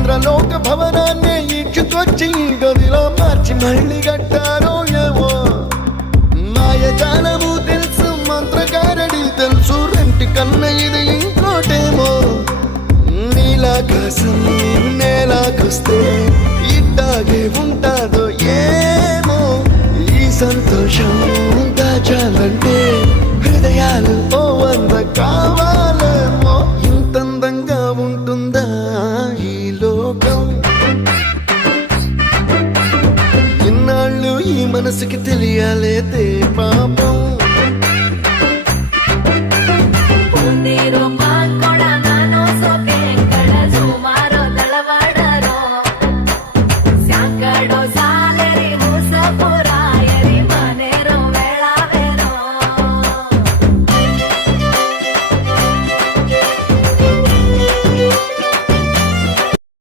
ఇంద్రలోక భవనాన్ని ఈడ్చుకొచ్చి గదిలో మార్చి మళ్ళీ కట్టారో ఏమో మాయజాలము తెలుసు మంత్రగారడి తెలుసు రెంటి కన్న ఇది ఇంకోటేమో నీలాకాశం నేలాకొస్తే ఇట్టాగే ఉంటాదో ఏమో ఈ సంతోషం దాచాలంటే హృదయాలు ఓ వంద కావాలేమో ఇంతందంగా ఉంటుందా ఈ లోకం ఇన్నాళ్ళు ఈ మనసుకి తెలియాలేదే పాపం